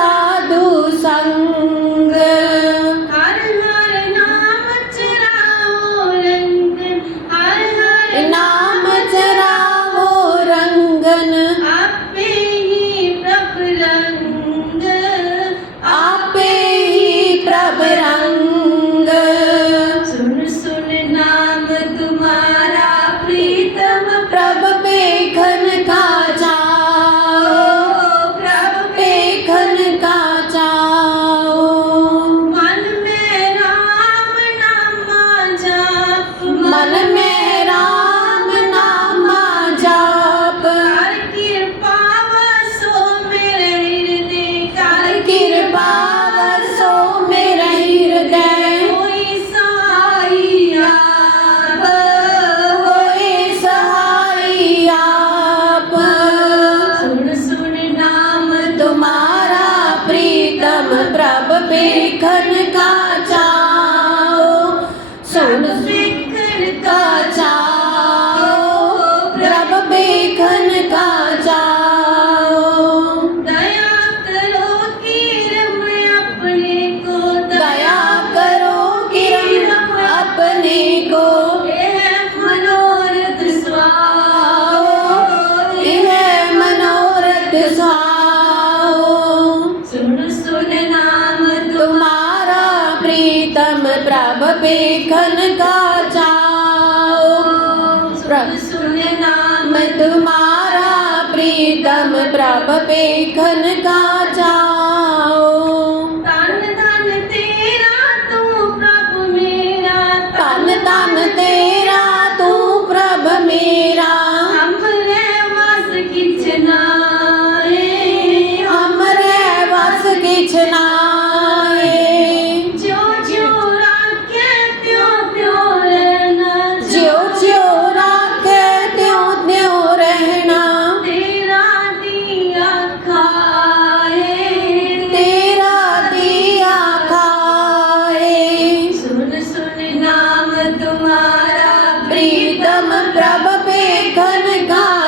자 घनकाचा लेखन का जाओ प्रभ सुनना मैं तुम्हारा प्रीतम प्रभ पेखन का जाओ प्रभ पे घन गा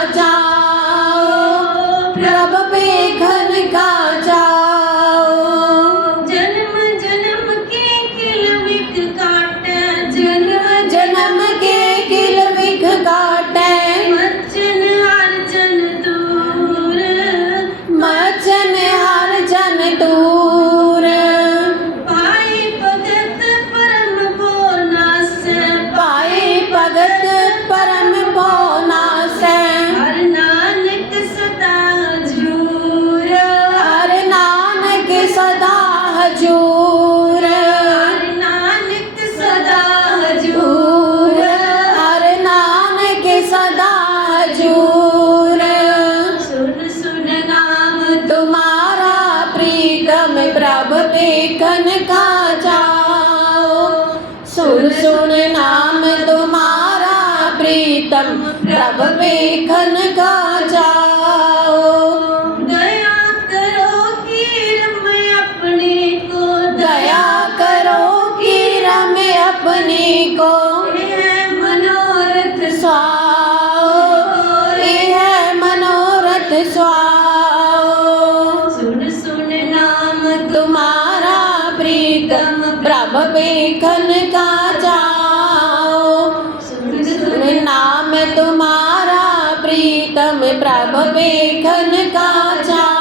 घन का जाओ। सुन सुन नाम तुम्हारा प्रीतम रब पे का सब बेखन का जाओ। नाम तुम्हारा प्रीतम प्रभ बेखन का जाओ।